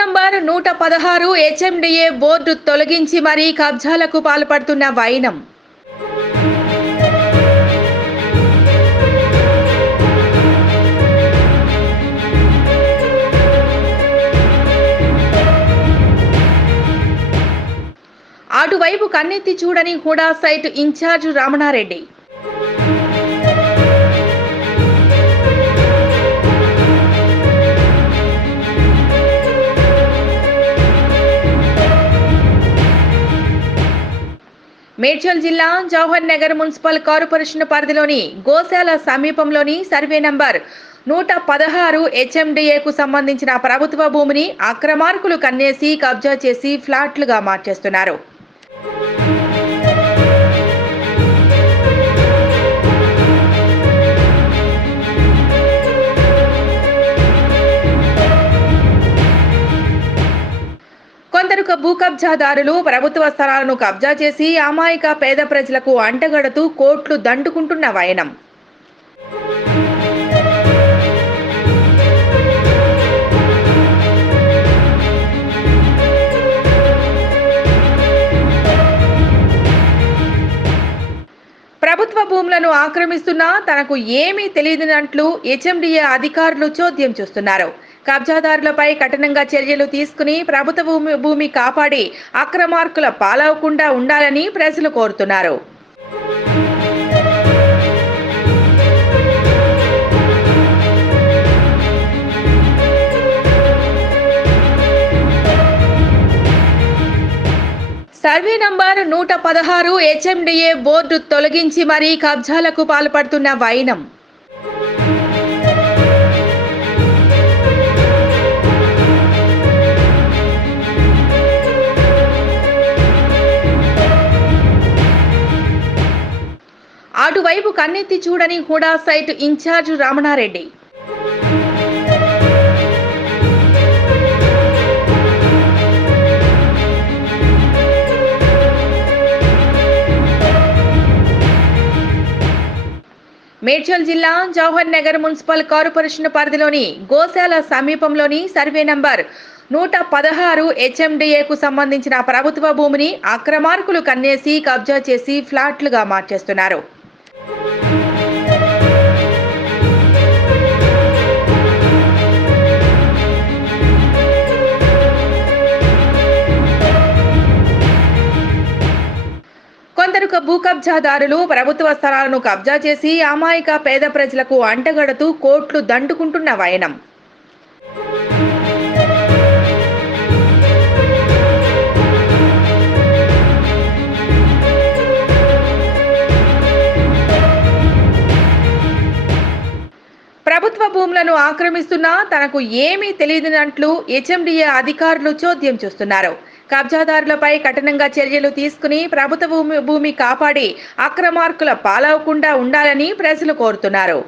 Number 116 HMDA board తొలగించి మరీ కబ్జాలకు పాల్పడుతున్న వైనం. అటువైపు కన్నెత్తి చూడని హుడా సైట్ ఇన్ఛార్జ్ రమణారెడ్డి. మేడ్చల్ జిల్లా జవహర్ నగర్ మున్సిపల్ కార్పొరేషన్ పరిధిలోని గోశాల సమీపంలోని సర్వే నంబర్ 116 హెచ్ఎండిఏకు సంబంధించిన ప్రభుత్వ భూమిని అక్రమార్కులు కన్నేసి కబ్జా చేసి ఫ్లాట్లుగా మార్చేస్తున్నారు. కొందరు భూ కబ్జాదారులు ప్రభుత్వ స్థలాలను కబ్జా చేసి అమాయక పేద ప్రజలకు అంటగడుతూ కోట్లు దండుకుంటున్న వైనం. ప్రభుత్వ భూములను ఆక్రమిస్తున్నా తనకు ఏమీ తెలియదన్నట్లు హెచ్ఎండిఏ అధికారులు చోద్యం చూస్తున్నారు. కబ్జాదారులపై కఠినంగా చర్యలు తీసుకుని ప్రభుత్వ భూమి కాపాడి అక్రమార్కుల పాలవకుండా ఉండాలని ప్రజలు కోరుతున్నారు. సర్వే నంబర్ 116 హెచ్ఎండిఏ బోర్డు తొలగించి మరీ కబ్జాలకు పాల్పడుతున్న వైనం. అటువైపు కన్నెత్తి చూడని హుడా సైట్ ఇన్ఛార్జ్ రమణారెడ్డి. మేడ్చల్ జిల్లా జవహర్ నగర్ మున్సిపల్ కార్పొరేషన్ పరిధిలోని గోశాల సమీపంలోని సర్వే నంబర్ 116 హెచ్ఎండిఏకు సంబంధించిన ప్రభుత్వ భూమిని అక్రమార్కులు కన్నేసి కబ్జా చేసి ఫ్లాట్లుగా మార్చేస్తున్నారు. కొందరు భూ కబ్జాదారులు ప్రభుత్వ స్థలాలను కబ్జా చేసి అమాయక పేద ప్రజలకు అంటగడుతూ కోట్లు దండుకుంటున్న వైనం. ప్రభుత్వ భూములను ఆక్రమిస్తున్నా తనకు ఏమీ తెలియదన్నట్లు హెచ్ఎండిఏ అధికారులు చోద్యం చూస్తున్నారు. కబ్జాదారులపై కఠినంగా చర్యలు తీసుకుని ప్రభుత్వ భూమి కాపాడి అక్రమార్కుల పాలవకుండా ఉండాలని ప్రజలు కోరుతున్నారు.